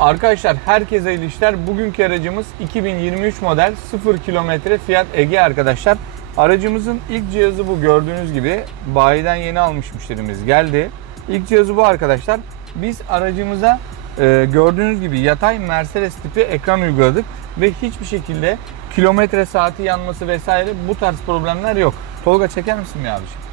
Arkadaşlar herkese hayırlı işler. Bugünkü aracımız 2023 model 0 kilometre Fiat Ege arkadaşlar. Aracımızın ilk cihazı bu gördüğünüz gibi. Bayiden yeni almış müşterimiz geldi. İlk cihazı bu arkadaşlar. Biz aracımıza e, gördüğünüz gibi yatay Mercedes tipi ekran uyguladık ve hiçbir şekilde kilometre saati yanması vesaire bu tarz problemler yok. Tolga çeker misin bir abiciğim?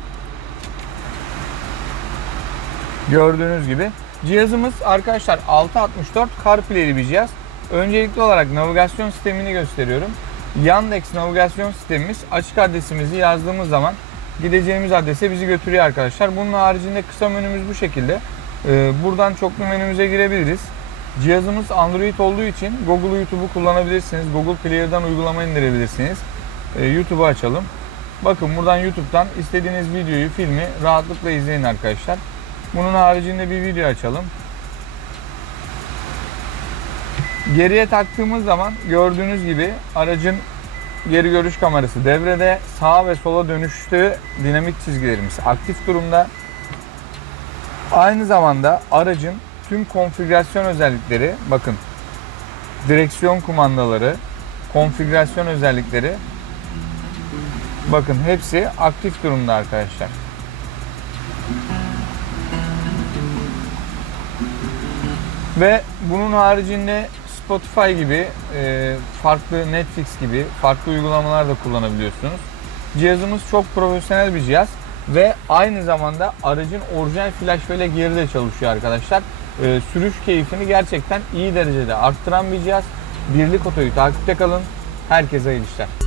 Gördüğünüz gibi. Cihazımız arkadaşlar 664 CarPlay'li bir cihaz. Öncelikli olarak navigasyon sistemini gösteriyorum. Yandex navigasyon sistemimiz açık adresimizi yazdığımız zaman gideceğimiz adrese bizi götürüyor arkadaşlar. Bunun haricinde kısa menümüz bu şekilde. Ee, buradan çoklu menümüze girebiliriz. Cihazımız Android olduğu için Google YouTube'u kullanabilirsiniz. Google Player'dan uygulama indirebilirsiniz. Ee, YouTube'u açalım. Bakın buradan YouTube'dan istediğiniz videoyu, filmi rahatlıkla izleyin arkadaşlar. Bunun haricinde bir video açalım. Geriye taktığımız zaman gördüğünüz gibi aracın geri görüş kamerası devrede. Sağa ve sola dönüştüğü dinamik çizgilerimiz aktif durumda. Aynı zamanda aracın tüm konfigürasyon özellikleri bakın direksiyon kumandaları, konfigürasyon özellikleri bakın hepsi aktif durumda arkadaşlar. Ve bunun haricinde Spotify gibi, e, farklı Netflix gibi farklı uygulamalar da kullanabiliyorsunuz. Cihazımız çok profesyonel bir cihaz ve aynı zamanda aracın orijinal flash ve gearı de çalışıyor arkadaşlar. E, sürüş keyfini gerçekten iyi derecede arttıran bir cihaz. Birlik Oto'yu takipte kalın. Herkese hayırlı işler.